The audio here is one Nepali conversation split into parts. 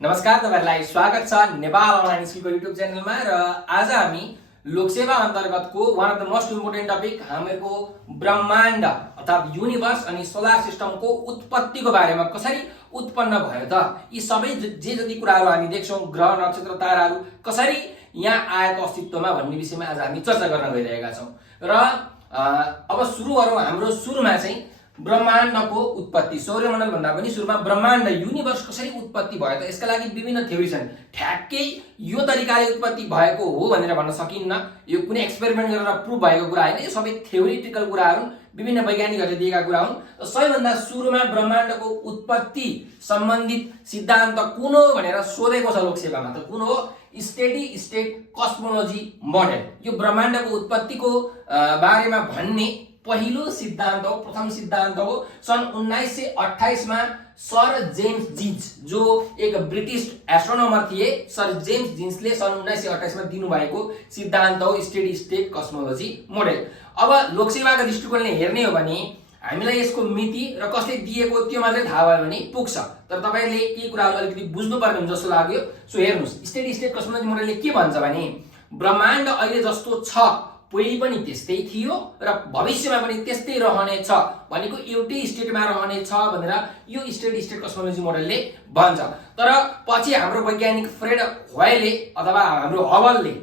नमस्कार, तपाईहरुलाई स्वागत छ नेपाल अनलाइन स्कुलको युट्युब च्यानलमा। र आज हामी लोकसेवा अन्तर्गतको one of the most important topic हामीहरुको ब्रह्माण्ड अर्थात युनिभर्स अनि सोलर सिस्टमको उत्पत्तिको बारेमा कसरी उत्पन्न भयो त, यी सबै जे जति कुराहरू हामी देख्छौं, ग्रह नक्षत्र ताराहरू कसरी यहाँ आएको अस्तित्वमा भन्ने विषयमा आज हामी चर्चा गर्न गइरहेका छौं। र अब सुरु गरौँ। हाम्रो सुरुमा चाहिँ ब्रह्माण्डको उत्पत्ति, सौर्यमण्डल भन्दा पनि सुरुमा ब्रह्माण्ड युनिभर्स कसरी उत्पत्ति भयो त, यसका लागि विभिन्न थ्योरी छन्। ठ्याक्कै यो तरिकाले उत्पत्ति भएको हो भनेर भन्न सकिन्न, यो कुनै एक्सपेरिमेन्ट गरेर प्रुभ भएको कुरा हैन, यो सबै थ्योरिटिकल कुराहरू विभिन्न वैज्ञानिकहरूले दिएका कुरा हुन्। सबैभन्दा सुरुमा ब्रह्माण्डको उत्पत्ति सम्बन्धित सिद्धान्त कुन हो भनेर सोधेको छ लोकसेवामा। त कुन हो? Steady state cosmology model. यो ब्रह्माण्डको उत्पत्तिको बारेमा भन्ने पहिलो सिद्धान्त हो, प्रथम सिद्धान्त हो। सन् 1928 मा सर जेम्स जिन्स, जो एक ब्रिटिश एस्ट्रोनोमर थिए, सर जेम्स जिन्सले सन् 1928 मा दिनुभएको सिद्धान्त हो स्टेडी स्टेट कस्मोलोजी मोडेल। अब लोकसेवाका दृष्टिकोणले हेर्ने हो भने हामीलाई यसको मिति र कसले दिएको त्यो मात्रै थाहा भयो भने पुग्छ। तर तपाईहरुले के कुराहरू अलिकति बुझ्नुपर्ने हुन्छ जस्तो लाग्यो। सो हेर्नुस्, स्टेडी स्टेट कस्मोलोजी मोडेलले के भन्छ भने ब्रह्माण्ड अहिले जस्तो छ पहिले पनि त्यस्तै थियो र भविष्यमा पनि त्यस्तै रहनेछ, भनेको एउटै स्टेटमा रहनेछ भनेर यो स्टेडी स्टेट कस्मोलोजी मोडेलले भन्छ। तर पछि हाम्रो वैज्ञानिक फ्रेड होयलले अथवा हाम्रो हबलले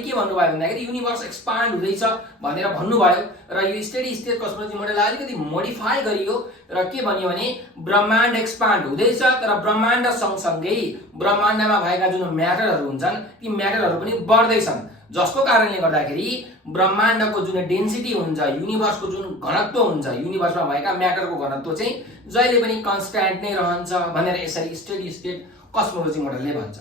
के भन्नुभयो भन्दाखेरि युनिभर्स एक्सपान्ड हुँदैछ भनेर भन्नुभयो र यो स्टेडी स्टेट कस्मोलोजी मोडेललाई अलिकति मोडिफाई गरियो र के भन्यो भने ब्रह्माण्ड एक्सपान्ड हुँदैछ, तर ब्रह्माण्ड सँगसँगै ब्रह्माण्डमा भएका जुन म्याटरहरू हुन्छन् ती म्याटरहरू पनि बढ्दैछन्, जसको कारणले गर्दाखेरि ब्रह्माण्डको जुन डेन्सिटी हुन्छ, युनिभर्सको जुन घनत्व हुन्छ, युनिभर्समा भएका म्याटरको घनत्व चाहिँ जहिले पनि कन्स्ट्यान्ट नै रहन्छ भनेर यसरी स्टेडी स्टेट कस्मोलोजी मोडेलले भन्छ।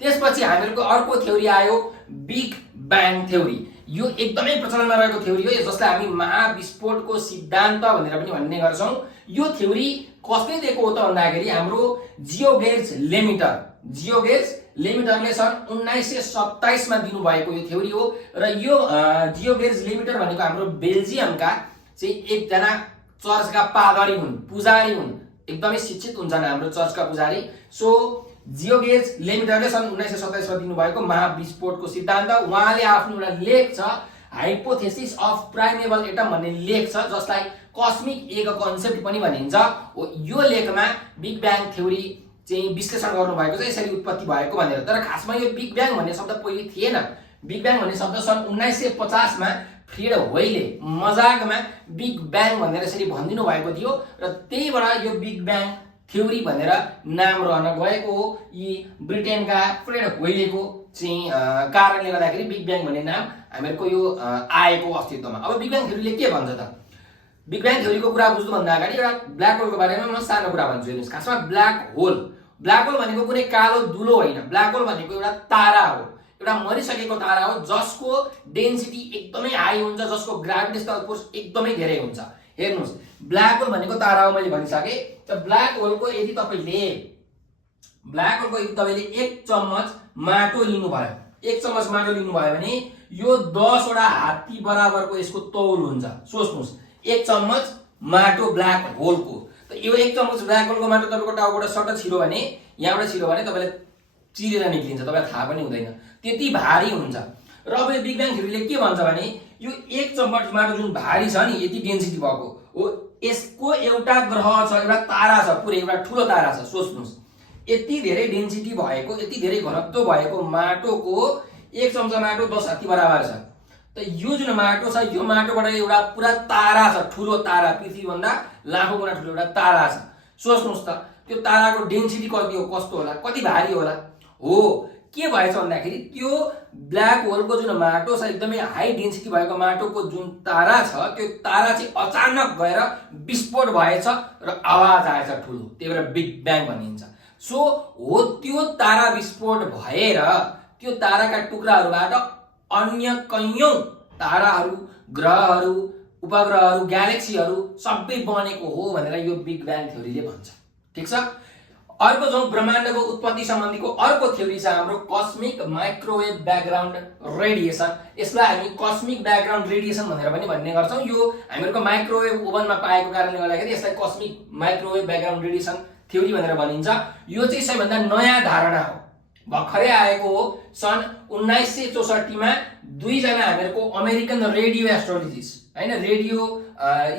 त्यसपछि हामीहरुको अर्को थ्योरी आयो बिग ब्याङ थ्योरी। यो एकदमै प्रचलनमा रहेको थ्योरी हो, जसलाई हामी महाविस्फोटको सिद्धान्त भनेर पनि भन्ने गर्छौं। यो थ्योरी कसले दिएको हो त भन्दाखेरि हाम्रो जियोगेर्स लेमिटरले सन् 1927 मा दिनुभएको यो थ्योरी हो। र यो जियोगेर्स लेमिटर भनेको हाम्रो बेल्जियमका चाहिँ एकजना चर्चका पादरी हुन्, पुजारी हुन्, एकदमै शिक्षित हुन्छन् हाम्रो चर्चका पुजारी। सो जियोगेर्स लेमिटरले सन् 1927 मा दिनुभएको महाविस्फोटको सिद्धान्त, उहाँले आफ्नो एउटा लेख छ हाइपोथेसिस अफ प्राइमेबल एटम भन्ने लेख छ, जसलाई कस्मिक एग कन्सेप्ट पनि भनिन्छ। यो लेखमा बिग ब्याङ थ्योरी चाहिँ विश्लेषण गर्नुभएको छ, यसरी उत्पत्ति भएको भनेर। तर खासमा यो बिग ब्याङ भन्ने शब्द पहिले थिएन। बिग ब्याङ भन्ने शब्द सन् 1950 मा फ्रेड होयलले मजाकमा बिग ब्याङ भनेर यसरी भनिदिनु भएको थियो र त्यहीबाट यो बिग ब्याङ थ्योरी भनेर नाम रहन गएको हो। यी ब्रिटेनका फ्रेड होयलेको चाहिँ कारणले गर्दाखेरि बिग ब्याङ भन्ने नाम हामीहरुको यो आएको अस्तित्वमा। अब बिग ब्याङ थ्योरीले के भन्छ त? बिग ब्याङ थ्योरीको कुरा बुझ्नु भन्दा अगाडि एउटा ब्ल्याक होलको बारेमा म सानो कुरा भन्छु। हेर्नुस्, खासमा ब्ल्याक होल भनेको कुनै कालो दुलो होइन। ब्ल्याक होल भनेको एउटा तारा हो, एउटा मरिसकेको तारा हो, जसको डेन्सिटी एकदमै हाई हुन्छ, जसको ग्राभिटेशनल फोर्स एकदमै धेरै हुन्छ। हेर्नुस्, ब्ल्याक होल भनेको तारा हो, मैले भनिसके। त ब्ल्याक होलको यदि तपाईले 1 चम्मच माटो लिनुभयो, 1 चम्मच माटो लिनुभयो भने यो 10 वटा हात्ती बराबरको यसको तौल हुन्छ। सोच्नुस्, 1 चम्मच माटो ब्ल्याक होलको। त यो 1 चम्मच ब्ल्याक होलको माटो तपाईको टाउकोबाट सट्ट छिरो भने, यहाँबाट छिरो भने तपाईले चिरेर निक्लिन्छ, तपाईलाई थाहा पनि हुँदैन, त्यति भारी हुन्छ। र अब यो बिग ब्याङ थ्योरीले के भन्छ भने यो 1 चम्मच माटो जुन भारी छ नि, यति डेन्सिटी भएको हो, यसको एउटा ग्रह छ, एउटा तारा छ, पुरै एउटा ठुलो तारा छ। सोच्नुस्, यति धेरै डेन्सिटी भएको, यति धेरै घनत्व भएको माटोको 1 चम्चा माटो 10 हात्ती बराबर छ। त यो जुन माटो छ, यो माटोबाट एउटा पुरा तारा छ, ठुलो तारा, पृथ्वी भन्दा लाखौं गुणा ठुलो एउटा तारा छ। सोच्नुस् त त्यो ताराको डेन्सिटी कति हो, कस्तो होला, कति भारी होला। हो, के भएछ भन्दाखेरि त्यो ब्ल्याक होलको जुन माटो छ, एकदमै हाई डेन्सिटी भएको माटोको जुन तारा छ, त्यो तारा चाहिँ अचानक गएर विस्फोट भएछ र आवाज आएछ ठुलो, त्यही भएर बिग ब्याङ भनिन्छ। सो हो, त्यो तारा विस्फोट भएर त्यो ताराका टुक्राहरूबाट अन्य कैयौं ताराहरू, ग्रहहरू, उपग्रहहरू, ग्यालेक्सीहरू सबै बनेको हो भनेर यो बिग ब्याङ थ्योरीले भन्छ। ठीक छ। अर्को जो ब्रह्माण्डको उत्पत्ति सम्बन्धीको अर्को थ्योरी छ हाम्रो कस्मिक माइक्रोवेभ ब्याकग्राउन्ड रेडिएसन। यसलाई हामी कस्मिक ब्याकग्राउन्ड रेडिएसन भनेर पनि भन्ने गर्छौं। यो हामीहरुको माइक्रोवेभ ओभनमा पाएको कारणले गर्दाखेरि यसलाई cosmic microwave background radiation theory भनेर भनिन्छ। यो चाहिँ सबैभन्दा नयाँ धारणा हो, भर्खरै आएको हो। सन् 1964 मा दुईजना हामीहरूको अमेरिकन रेडियो एस्ट्रोलोजिस्ट हैन, रेडियो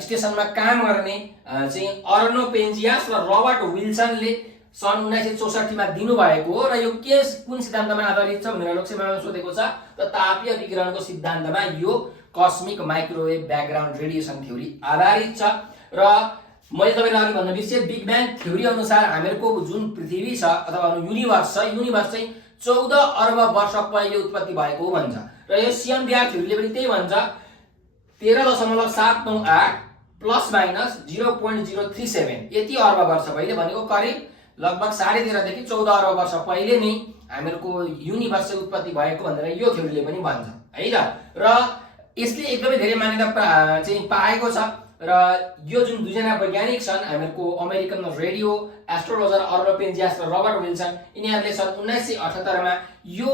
स्टेसनमा काम गर्ने चाहिँ अर्नो पेन्जियास र रबर्ट विल्सनले सन् 1964 मा दिनुभएको हो। र यो कुन सिद्धान्तमा आधारित छ भनेर लोकसेवामा सोधेको छ। त तापीय विकिरणको सिद्धान्तमा यो cosmic microwave background radiation theory आधारित छ। र मैले तपाईलाई अघि भन्न बिर्सेँ, बिग ब्याङ थ्योरी अनुसार हामीहरूको जुन पृथ्वी छ अथवा युनिभर्स छ, युनिभर्स चाहिँ 14 अर्ब वर्ष पहिले उत्पत्ति भएको हो भन्छ। र यो सिएमबीआर थ्योरीले पनि त्यही भन्छ। 13.798 प्लस माइनस 0.037 यति अर्ब वर्ष पहिले, भनेको करिब लगभग 13.5 देखि 14 अर्ब वर्ष पहिले नै हामीहरूको युनिभर्स चाहिँ उत्पत्ति भएको भनेर यो थ्योरीले पनि भन्छ है त। र यसले एकदमै धेरै मान्यता चाहिँ पाएको छ। र यो जुन दुईजना वैज्ञानिक छन् हामीहरूको अमेरिकन रेडियो एस्ट्रोलोजर अर्नो पेन्जियास र रबर्ट विल्सन, यिनीहरूले सन् 1978 मा यो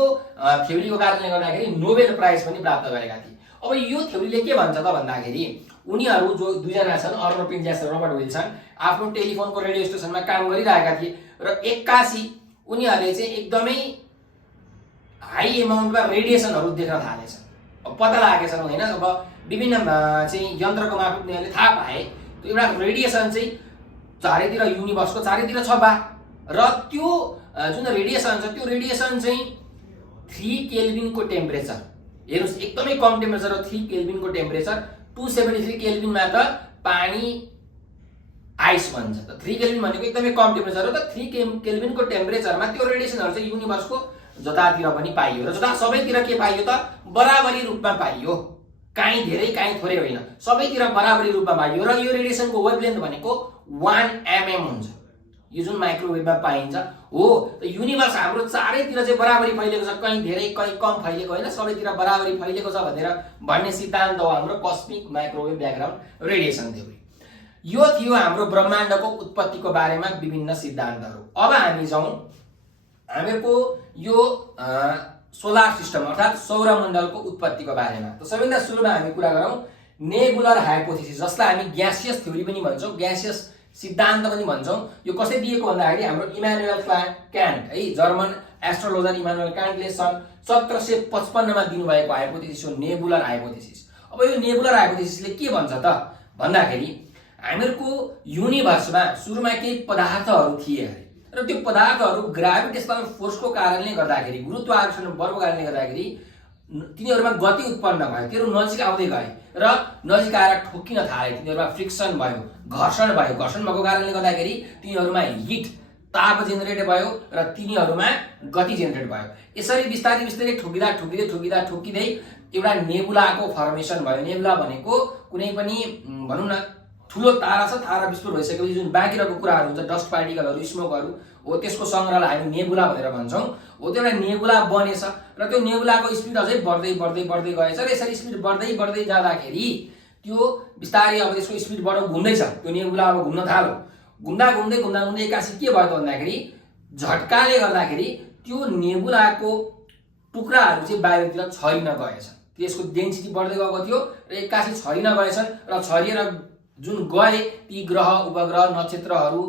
थ्योरीको कारणले गर्दाखेरि नोबेल प्राइज पनि प्राप्त गरेका थिए। अब यो थ्योरीले के भन्छ त भन्दाखेरि, उनीहरू जो दुईजना छन् अर्नो पेन्जियास र रबर्ट विल्सन आफ्नो टेलिफोनको रेडियो स्टेसनमा काम गरिरहेका थिए र एक्कासी उनीहरूले चाहिँ एकदमै हाई एमाउन्टमा रेडिएसनहरू देख्न थालेछन्। पत्ता लागेछन् होइन, अब विभिन्न चाहिँ यन्त्रको मार्फत उनीहरूले थाहा पाए त्यो एउटा रेडिएसन चाहिँ चारैतिर युनिभर्सको चारैतिर छ बा। र त्यो जुन रेडिएसन छ त्यो रेडिएसन चाहिँ 3 केल्भिनको टेम्परेचर, हेर्नुहोस् एकदमै कम टेम्परेचर हो 3 केल्भिनको टेम्परेचर, 273 केल्भिनमा त पानी आइस भन्छ। त 3 केल्भिन भनेको एकदमै कम टेम्परेचर हो। त 3 केल्भिनको टेम्परेचरमा त्यो रेडिएसनहरू चाहिँ युनिभर्सको जतातिर पनि पाइयो र जता सबैतिर के पाइयो त बराबरी रूपमा पाइयो, काहीँ धेरै काहीँ थोरै होइन, सबैतिर बराबरी रूपमा पाइयो। र यो रेडिएसनको वेभलेन्थ भनेको 1 mm हुन्छ, यो जुन माइक्रोवेभमा पाइन्छ हो। त युनिभर्स हाम्रो चारैतिर चाहिँ बराबरी फैलिएको छ, कहीँ धेरै कहीँ कम फैलिएको होइन, सबैतिर बराबरी फैलिएको छ भनेर भन्ने सिद्धान्त हो हाम्रो cosmic microwave background radiation theory. यो थियो हाम्रो ब्रह्माण्डको उत्पत्तिको बारेमा विभिन्न सिद्धान्तहरू। अब हामी जाउँ हामीहरूको यो सोलर सिस्टम अर्थात् सौरमण्डलको उत्पत्तिको बारेमा। त सबैभन्दा सुरुमा हामी कुरा गरौँ नेबुलर हाइपोथेसिस, जसलाई हामी ग्यासियस थ्योरी पनि भन्छौँ, ग्यासियस सिद्धान्त पनि भन्छौँ। यो कसले दिएको भन्दाखेरि हाम्रो इमानुएल क्यान्ट है, जर्मन एस्ट्रोलोजर इमानुएल क्यान्टले सन् 1755 मा दिनुभएको हाइपोथेसिस हो नेबुलर हाइपोथेसिस। अब यो नेबुलर हाइपोथेसिसले के भन्छ त भन्दाखेरि हामीहरूको युनिभर्समा सुरुमा केही पदार्थहरू थिए अरे, र त्यो पदार्थहरू ग्राभिटेशनल फोर्सको कारणले गर्दाखेरि, गुरुत्वाकर्षण बलको कारणले गर्दाखेरि तिनीहरूमा गति उत्पन्न भयो, तिनीहरू नजिक आउँदै गए र नजिक आएर ठोकिन थाले, तिनीहरूमा फ्रिक्सन भयो, घर्षण भयो। घर्षण भएको कारणले गर्दाखेरि तिनीहरूमा हिट ताप जेनेरेट भयो र तिनीहरूमा गति जेनेरेट भयो। यसरी बिस्तारै बिस्तारै ठोकिँदै एउटा नेबुलाको फर्मेसन भयो। नेबुला भनेको कुनै पनि भनौँ न ठुलो तारा छ, तारा विस्फोट भइसकेपछि जुन बाँकी रहेको कुराहरू हुन्छ, डस्ट पार्टिकलहरू, स्मोकहरू हो, त्यसको सङ्ग्रहलाई हामी नेबुला भनेर भन्छौँ। हो त्यो एउटा नेबुला बनेछ र त्यो नेबुलाको स्पिड अझै बढ्दै गएछ र यसरी स्पिड बढ्दै जाँदाखेरि त्यो बिस्तारै अब त्यसको स्पिडबाट घुम्दैछ। त्यो नेबुला अब घुम्न थाल्यो, घुम्दै एक्कासी के भयो त भन्दाखेरि झट्काले गर्दाखेरि त्यो नेबुलाको टुक्राहरू चाहिँ बाहिरतिर छरिन गएछ। त्यसको डेन्सिटी बढ्दै गएको थियो र एक्कासी छरिन गएछन् र छरिएर जुन गए ती ग्रह उपग्रह नक्षत्रहरू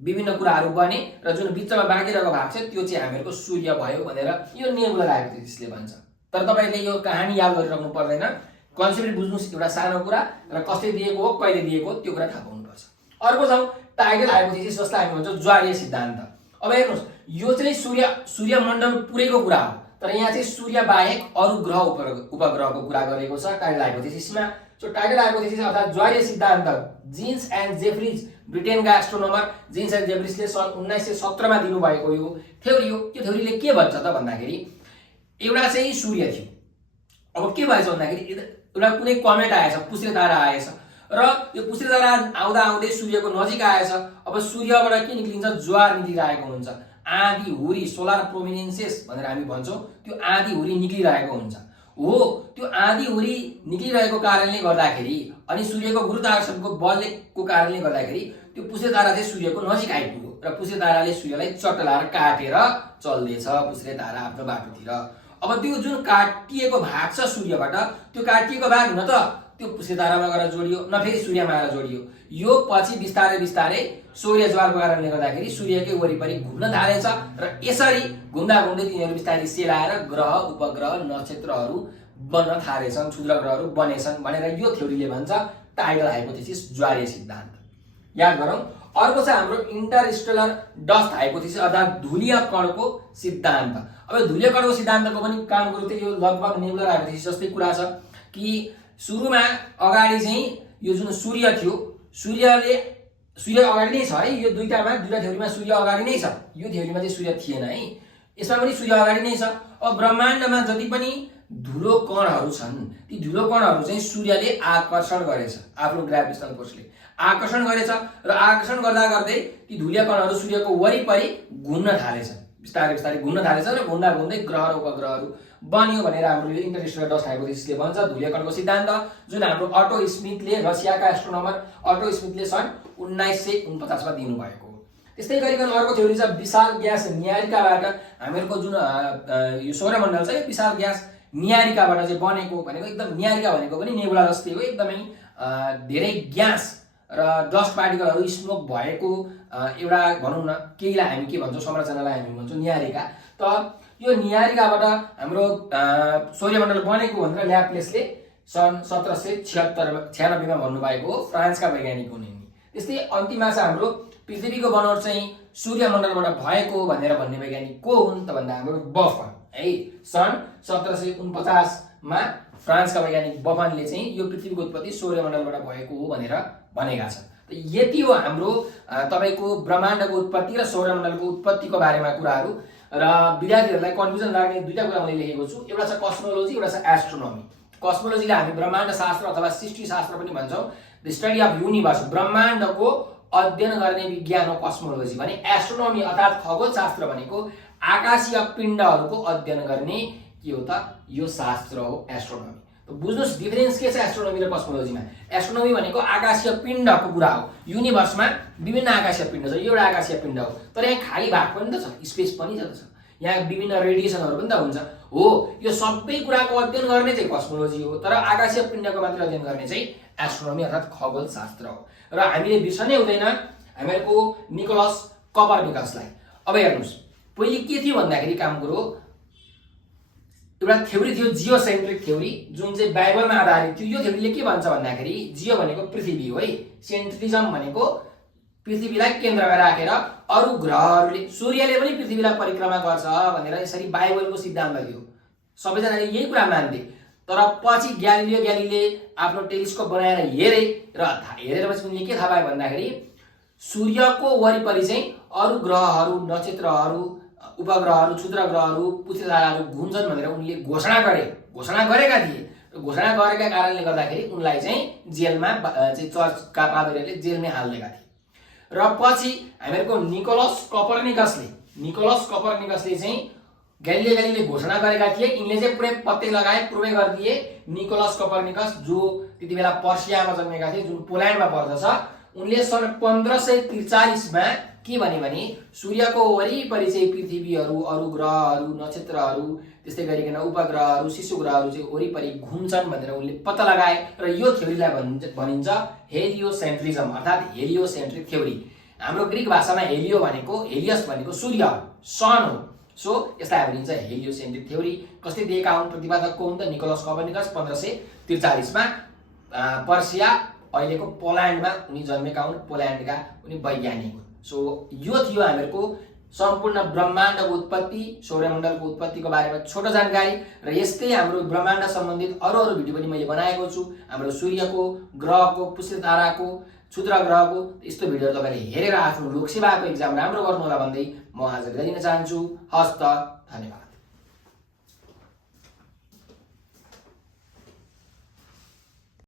विभिन्न कुराहरू बने र जुन बिचमा बाँकी रहेको भाग छ त्यो चाहिँ हामीहरूको सूर्य भयो भनेर यो नेबुलर हाइपोथेसिसले भन्छ। तर तपाईँले यो कहानी याद गरिराख्नु पर्दैन, कन्सेप्ट बुझ्नुहोस् एउटा सानो कुरा र कसले दिएको हो, कहिले दिएको हो त्यो कुरा थाहा पाउनुपर्छ। अर्को छौँ टाइडल हाइपोथेसिस, जसलाई हामी भन्छौँ ज्वारीय सिद्धान्त। अब हेर्नुहोस् यो चाहिँ सूर्यमण्डल पुरैको कुरा हो, तर यहाँ चाहिँ सूर्य बाहेक अरू ग्रह उपग्रहको कुरा गरेको छ टाइडल हाइपोथेसिसमा। सो टाइडल हाइपोथेसिस अर्थात् ज्वारीय सिद्धान्त जिन्स एन्ड जेफ्रिज, ब्रिटेनका एस्ट्रोनोमर जिन्स एन्ड जेफ्रिजले सन् 1917 मा दिनुभएको यो थ्योरी हो। यो थ्योरीले के भन्छ त भन्दाखेरि एउटा चाहिँ सूर्य थियो, अब के भएछ भन्दाखेरि एउटा कुनै कमेट आएछ, पुष्रे तारा आएछ र यो पुष्रे तारा आउँदै सूर्यको नजिक आएछ। अब सूर्यबाट के निक्लिन्छ, ज्वार निक्लिरहेको हुन्छ, आँधी हुरी, सोलर प्रोमिनेन्सेस भनेर हामी भन्छौँ, त्यो आँधी हुरी निक्लिरहेको हुन्छ हो। त्यो आँधी हुरी निक्लिरहेको कारणले गर्दाखेरि अनि सूर्यको गुरुत्वाकर्षणको बलको कारणले गर्दाखेरि त्यो पुष्रे तारा चाहिँ सूर्यको नजिक आइपुग्यो र पुष्रे ताराले सूर्यलाई चट्टलाएर काटेर चल्दैछ पुष्रे तारा आफ्नो बाटोतिर। अब त्यो जुन काटिएको भाग छ सूर्यबाट, त्यो काटिएको भाग न त त्यो पुष्रे तारामा गएर जोडियो न फेरि सूर्यमा आएर जोडियो, यो पछि बिस्तारै बिस्तारै सौर्य ज्वारको कारणले गर्दाखेरि सूर्यकै वरिपरि घुम्न थालेछ र यसरी घुम्दा घुम्दै तिनीहरू बिस्तारै सेलाएर ग्रह उपग्रह नक्षत्रहरू बन्न थालेछन्, क्षुद्र ग्रहहरू बनेछन् भनेर यो थ्योरीले भन्छ टाइडल हाइपोथेसिस, ज्वारीय सिद्धान्त। याद गरौँ। अर्को छ हाम्रो इन्टरस्टेलर डस्ट हाइपोथेसिस अर्थात् धुलीय कणको सिद्धान्त। अब धुलीय कणको सिद्धान्तको पनि काम गरौँ त यो लगभग नेबुलर हाइपोथेसिस जस्तै कुरा छ कि सुरुमा अगाडि चाहिँ यो जुन सूर्य थियो, सूर्य अगाडि नै छ है, यो दुईटा थ्योरीमा सूर्य अगाडि नै छ, यो थ्योरीमा चाहिँ सूर्य थिएन है, यसमा पनि सूर्य अगाडि नै छ। अब ब्रह्माण्डमा जति पनि धुलो कणहरू छन् ती धुलो कणहरू चाहिँ सूर्यले आकर्षण गरेछ, आफ्नो ग्राभिटेसनल फोर्सले आकर्षण गरेछ र आकर्षण गर्दा गर्दै ती धुलीय कणहरू सूर्यको वरिपरि घुम्न थालेछन्, बिस्तारै बिस्तारै घुम्न थालेछ र घुम्दा घुम्दै ग्रह र उपग्रहहरू बन्यो भनेर हाम्रो यो इन्टरस्टेलर डस्ट हाइपोथेसिसले भन्छ, धुलीय कणको सिद्धान्त, जुन हाम्रो अटो स्मिथले, रसियाका एस्ट्रोनोमर अटो स्मिथले सन् 1949 मा दिनुभएको हो। त्यस्तै गरिकन अर्को थ्योरी छ विशाल ग्यास न्यारिकाबाट हामीहरूको जुन यो सौरमण्डल छ, यो विशाल ग्यास न्यारिकाबाट चाहिँ बनेको भनेको, एकदम न्यारिका भनेको पनि नेबुला जस्तै हो, एकदमै धेरै ग्यास र डस्ट पार्टिकलहरू स्मोक भएको एउटा भनौँ न केहीलाई हामी के भन्छौँ, संरचनालाई हामी भन्छौँ न्यारिका। त यो न्यारिकाबाट हाम्रो सौर्यमण्डल बनेको भनेर ल्याप्लेसले सन् 1796 मा भन्नुभएको हो, फ्रान्सका वैज्ञानिक हुन् यिनी। त्यस्तै अन्तिममा छ हाम्रो पृथ्वीको बनोट चाहिँ सूर्यमण्डलबाट भएको भनेर भन्ने वैज्ञानिक को हुन् त भन्दा हाम्रो बफन है, सन् 1749 मा फ्रान्सका वैज्ञानिक बफनले चाहिँ यो पृथ्वीको उत्पत्ति सौर्यमण्डलबाट भएको हो भनेर भनेका छन्। त यति हो हाम्रो तपाईको ब्रह्माण्डको उत्पत्ति र सौरमण्डलको उत्पत्तिको बारेमा कुराहरू। र विद्यार्थीहरूलाई कन्फ्युजन लाग्ने दुईटा कुरा मैले लेखेको छु, एउटा छ कस्मोलोजी, एउटा छ एस्ट्रोनोमी। कस्मोलोजीलाई हामी ब्रह्माण्ड शास्त्र अथवा सृष्टि शास्त्र पनि भन्छौँ, द स्टडी अफ युनिभर्स, ब्रह्माण्डको अध्ययन गर्ने विज्ञान हो कस्मोलोजी भने। एस्ट्रोनोमी अर्थात् खगोल शास्त्र भनेको आकाशीय पिण्डहरूको अध्ययन गर्ने के हो त, यो शास्त्र हो एस्ट्रोनोमी। बुझ्नुहोस् डिफरेन्स के छ एस्ट्रोनोमी र कस्मोलोजीमा। एस्ट्रोनोमी भनेको आकाशीय पिण्डको कुरा हो, युनिभर्समा विभिन्न आकाशीय पिण्ड छ, एउटा आकाशीय पिण्ड हो, तर यहाँ खाली भाग पनि त छ, स्पेस पनि छ, यहाँ विभिन्न रेडिएसनहरू पनि त हुन्छ हो, यो सबै कुराको अध्ययन गर्ने चाहिँ कस्मोलोजी हो, तर आकाशीय पिण्डको मात्र अध्ययन गर्ने चाहिँ एस्ट्रोनोमी अर्थात् खगोल शास्त्र हो। र हामीले बिर्सनै हुँदैन हामीहरूको निकोलस कपर्निकसलाई। अब हेर्नुहोस् पहिले के थियो भन्दाखेरि काम कुरो एउटा थ्योरी थियो जियोसेन्ट्रिक थ्योरी, जुन चाहिँ बाइबलमा आधारित थियो। यो थ्योरीले के भन्छ भन्दाखेरि जियो भनेको पृथ्वी हो है, सेन्ट्रिजम भनेको पृथ्वीलाई केन्द्रमा राखेर अरू ग्रहहरूले, सूर्यले पनि पृथ्वीलाई परिक्रमा गर्छ भनेर यसरी बाइबलको सिद्धान्त थियो, सबैजनाले यही कुरा मान्थे। तर पछि ग्यालिलियोले आफ्नो टेलिस्कोप बनाएर हेरेपछि उनले के थाहा पाए भन्दाखेरि सूर्यको वरिपरि चाहिँ अरू ग्रहहरू, नक्षत्रहरू, उपग्रहहरू, क्षुद्र ग्रहहरू, पृथ्वी ताराहरू घुम्छन् भनेर उनले घोषणा गरेका थिए। घोषणा गरेका कारणले गर्दाखेरि उनलाई चाहिँ जेलमा चाहिँ चर्चका पादरीहरूले जेलमै हालिदिएका थिए। र पछि हामीहरूको निकोलस कपर्निकसले चाहिँ ग्यालिलीले घोषणा गरेका थिए, यिनले चाहिँ पुरै पत्ते लगाए, प्रुभै गरिदिए। निकोलस कपर्निकस जो त्यति बेला पर्सियामा जन्मेका थिए, जुन पोल्यान्डमा पर्दछ, उनले सन् 1543 मा के भने सूर्यको वरिपरि चाहिँ पृथ्वीहरू, अरू ग्रहहरू, नक्षत्रहरू, त्यस्तै गरिकन उपग्रहहरू, शिशु ग्रहहरू चाहिँ वरिपरि घुम्छन् भनेर उनले पत्ता लगाए। र यो थ्योरीलाई भनिन्छ हेलियोसेन्ट्रिजम अर्थात् हेलियोसेन्ट्रिक थ्योरी। हाम्रो ग्रीक भाषामा हेलियस भनेको सूर्य, सन हो, सो यसलाई भनिन्छ हेलियोसेन्ट्रिक थ्योरी। कसले दिएका हुन्, प्रतिपादक को हुन् त निकोलस कपर्निकस। 1543 मा पर्सिया अहिलेको पोल्यान्डमा उनी जन्मेका हुन्, पोल्यान्डका उनी वैज्ञानिक हुन्। सो यो थियो हामीहरूको सम्पूर्ण ब्रह्माण्डको उत्पत्ति, सौरमण्डलको उत्पत्तिको बारेमा छोटो जानकारी। र यस्तै हाम्रो ब्रह्माण्ड सम्बन्धित अरू भिडियो पनि मैले बनाएको छु, हाम्रो सूर्यको, ग्रहको, पृथ्वी ताराको, क्षुद्र ग्रहको। यस्तो भिडियोहरू तपाईँले हेरेर आफ्नो लोकसेवाको एक्जाम राम्रो गर्नु होला भन्दै म आज बिदा दिन चाहन्छु। हस्त, धन्यवाद।